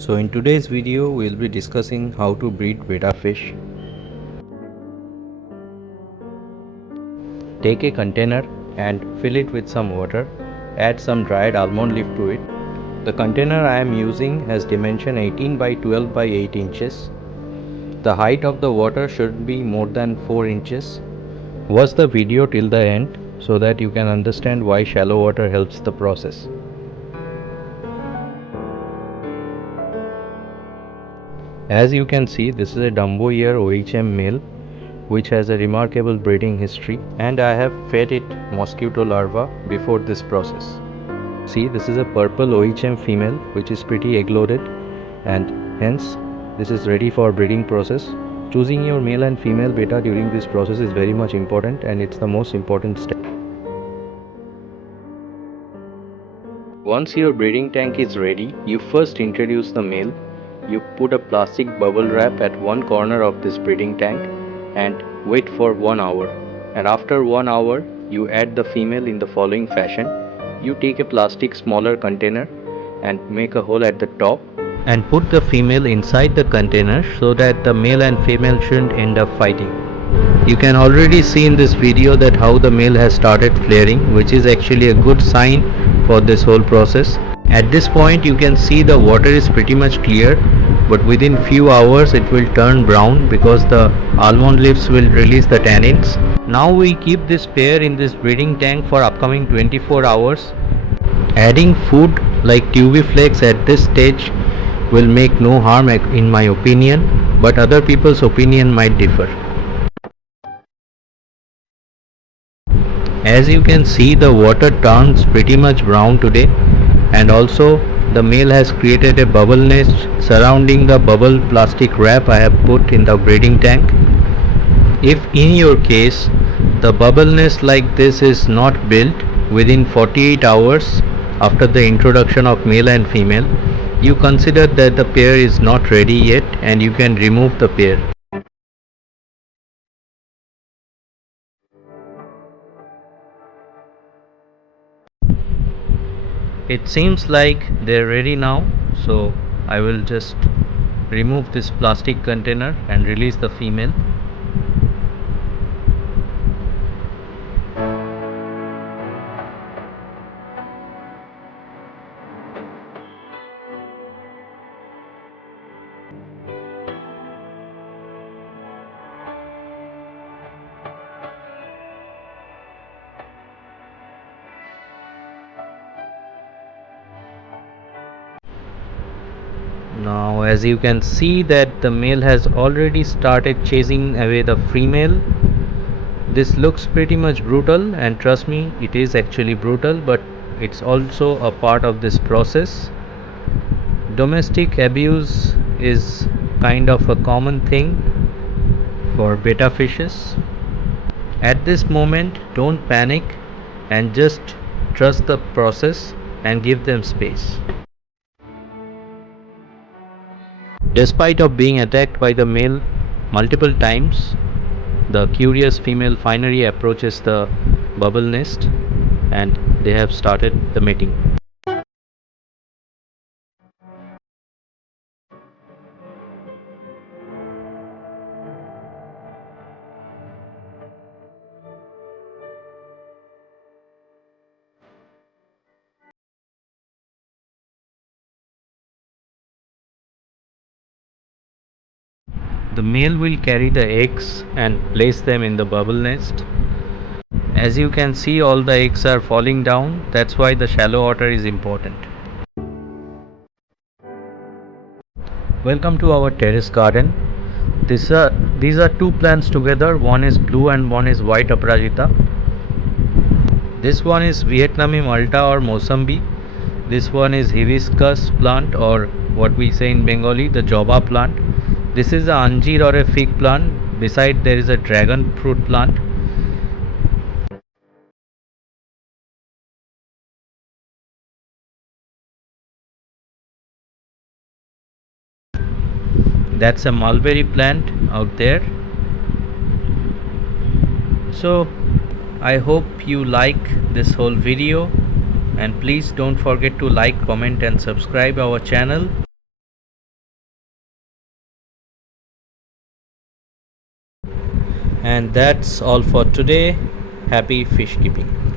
So in today's video we'll be discussing how to breed betta fish. Take a container and fill it with some water. Add some dried almond leaf to it. The container I am using has dimension 18 by 12 by 8 inches. The height of the water should be more than 4 inches. Watch the video till the end so that you can understand why shallow water helps the process. As you can see, this is a Dumbo ear OHM male which has a remarkable breeding history, and I have fed it mosquito larvae before this process. See, this is a purple OHM female which is pretty egg-loaded, and hence this is ready for breeding process. Choosing your male and female betta during this process is very much important, and it's the most important step. Once your breeding tank is ready, you first introduce the male. You put a plastic bubble wrap at one corner of this breeding tank and wait for 1 hour. And after 1 hour, you add the female in the following fashion. You take a plastic smaller container and make a hole at the top and put the female inside the container so that the male and female shouldn't end up fighting. You can already see in this video that how the male has started flaring, which is actually a good sign for this whole process. At this point you can see the water is pretty much clear, but within few hours it will turn brown because the almond leaves will release the tannins. Now we keep this pair in this breeding tank for upcoming 24 hours. Adding food like tubby flakes at this stage will make no harm in my opinion, but other people's opinion might differ. As you can see, the water turns pretty much brown today, and also the male has created a bubble nest surrounding the bubble plastic wrap I have put in the breeding tank. If in your case the bubble nest like this is not built within 48 hours after the introduction of male and female, you consider that the pair is not ready yet and you can remove the pair. It seems like they're ready now, so I will just remove this plastic container and release the female. Now as you can see that the male has already started chasing away the female. This looks pretty much brutal, and trust me, it is actually brutal, but it's also a part of this process. Domestic abuse is kind of a common thing for betta fishes. At this moment, don't panic and just trust the process and give them space. Despite of being attacked by the male multiple times, the curious female finally approaches the bubble nest and they have started the mating. The male will carry the eggs and place them in the bubble nest. As you can see, all the eggs are falling down. That's why the shallow water is important. Welcome to our terrace garden. These are two plants together. One is blue and one is white Aparajita. This one is Vietnamese Malta or Mossambi. This one is hibiscus plant, or what we say in Bengali, the Joba plant. This is a anjeer or a fig plant. Beside there is a dragon fruit plant. That's a mulberry plant out there. So I hope you like this whole video, and please don't forget to like, comment and subscribe our channel. And that's all for today. Happy fish keeping.